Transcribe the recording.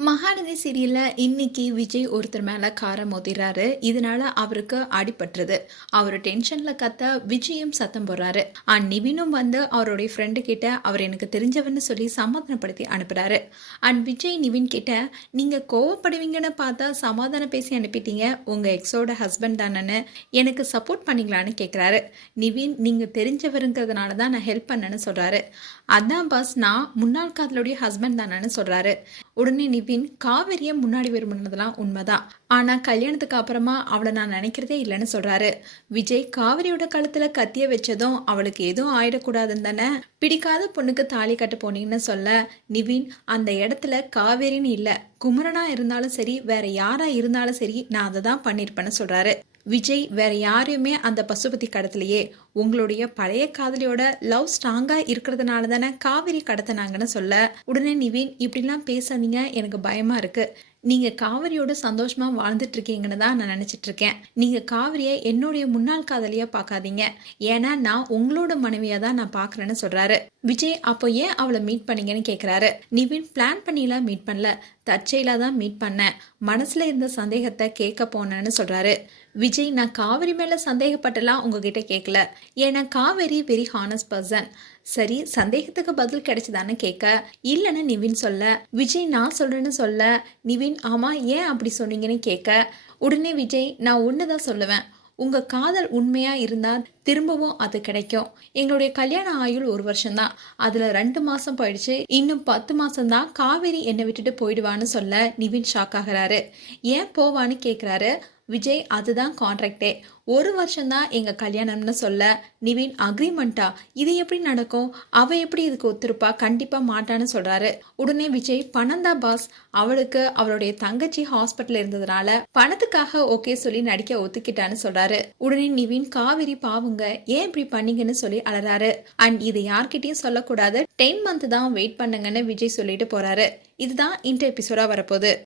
மகாநதி சீரியலில் இன்னைக்கு விஜய் ஒருத்தர் மேலே காரம் மோதிறாரு இதனால அவருக்கு அடிபட்டுருது. அவர் டென்ஷனில் கத்த விஜயும் சத்தம் போடுறாரு. அண்ட் நிவினும் வந்து அவருடைய ஃப்ரெண்டு கிட்ட அவர் எனக்கு தெரிஞ்சவன்னு சொல்லி சமாதானப்படுத்தி அனுப்புகிறாரு அண்ட் விஜய் நிவின் கிட்ட நீங்கள் கோவப்படுவீங்கன்னு பார்த்தா சமாதானம் பேசி அனுப்பிட்டீங்க. உங்கள் எக்ஸோட ஹஸ்பண்ட் தானேன்னு எனக்கு சப்போர்ட் பண்ணீங்களான்னு கேட்குறாரு நிவின் நீங்கள் தெரிஞ்சவருங்கிறதுனால தான் நான் ஹெல்ப் பண்ணேன்னு சொல்கிறாரு அதான் பாஸ் நான் முன்னாள் காதலுடைய ஹஸ்பண்ட் தானேன்னு சொல்கிறாரு உடனே நிவின் காவேரியை முன்னாடி விரும்பினதெல்லாம் உண்மைதான். ஆனா கல்யாணத்துக்கு அப்புறமா அவளை நான் நினைக்கிறதே இல்லைன்னு சொல்றாரு. விஜய் காவிரியோட கழுத்துல கத்திய வச்சதும் அவளுக்கு எதுவும் ஆயிடக்கூடாதுன்னு தானே? பிடிக்காத பொண்ணுக்கு தாலி கட்ட போனீங்கன்னு சொல்ல நிவின் அந்த இடத்துல காவேரின்னு இல்ல குமரனா இருந்தாலும் சரி வேற யாரா இருந்தாலும் சரி நான் அதை தான் பண்ணியிருப்பேன்னு சொல்றாரு. விஜய் வேற யாரையுமே அந்த பசுபதி கடத்திலேயே உங்களுடைய பழைய காதலியோட லவ் ஸ்ட்ராங்கா இருக்கிறதுனால தானே காவிரி கடத்தினாங்கன்னு சொல்ல. உடனே நிவின் இப்படிலாம் பேசாதீங்க எனக்கு பயமா இருக்கு. நீங்க காவிரியோட சந்தோஷமா வாழ்ந்துட்டு இருக்கீங்கன்னு தான் நான் நினைச்சிட்டு இருக்கேன் நீங்க காவிரியை என்னுடைய முன்னாள் காதலியா பார்க்காதீங்க. ஏன்னா நான் உங்களோட மனைவியா தான் நான் பாக்குறேன்னு சொல்றாரு. விஜய் அப்போ ஏன் அவளை மீட் பண்ணீங்கன்னு கேக்குறாரு? நிவின் பிளான் பண்ணிலாம் மீட் பண்ணல. தற்செயலா தான் மீட் பண்ணேன். மனசுல இருந்த சந்தேகத்தை கேட்க போனேன்னு சொல்றாரு. விஜய் நான் காவேரி மேல சந்தேகப்பட்டலாம் உங்ககிட்ட கேட்கல. ஏன்னா காவேரி வெரி ஹானஸ்ட் பர்சன் சரி சந்தேகத்துக்கு பதில் கிடைச்சதான்னு கேட்க. இல்லைன்னு நிவின் சொல்ல. விஜய் நான் சொல்றேன்னு சொல்ல. நிவின் ஆமா ஏன் அப்படி சொன்னீங்கன்னு கேட்க. உடனே விஜய் நான் ஒன்று தான் சொல்லுவேன். உங்க காதல் உண்மையா இருந்தா திரும்பவும் அது கிடைக்கும். எங்களுடைய கல்யாண ஆயுள் ஒரு வருஷம்தான். அதுல ரெண்டு மாசம் போயிடுச்சு. இன்னும் பத்து மாசம் தான் காவேரி என்னை விட்டுட்டு போயிடுவான்னு சொல்ல நிவின் ஷாக் ஆகிறாரு. ஏன் போவான்னு கேக்குறாரு. விஜய் அதுதான் கான்ட்ராக்டே ஒரு வருஷம்தான் எங்கள் கல்யாணம்னு சொல்ல நிவின் அக்ரிமெண்ட்டா இது எப்படி நடக்கும்? அவ எப்படி இதுக்கு ஒத்துருப்பா? கண்டிப்பாக மாட்டான்னு சொல்கிறாரு உடனே விஜய் பணந்தா பாஸ் அவளுக்கு அவளுடைய தங்கச்சி ஹாஸ்பிட்டல் இருந்ததுனால பணத்துக்காக ஓகே சொல்லி நடிக்க ஒத்துக்கிட்டான்னு சொல்கிறாரு உடனே நிவின் காவிரி பாவுங்க ஏன் இப்படி பண்ணீங்கன்னு சொல்லி அலறாரு. அண்ட் இது யார்கிட்டயும் சொல்லக்கூடாது. டென் மந்த் தான் வெயிட் பண்ணுங்கன்னு விஜய் சொல்லிட்டு போகிறாரு இதுதான் இந்த எபிசோடாக வரப்போகுது.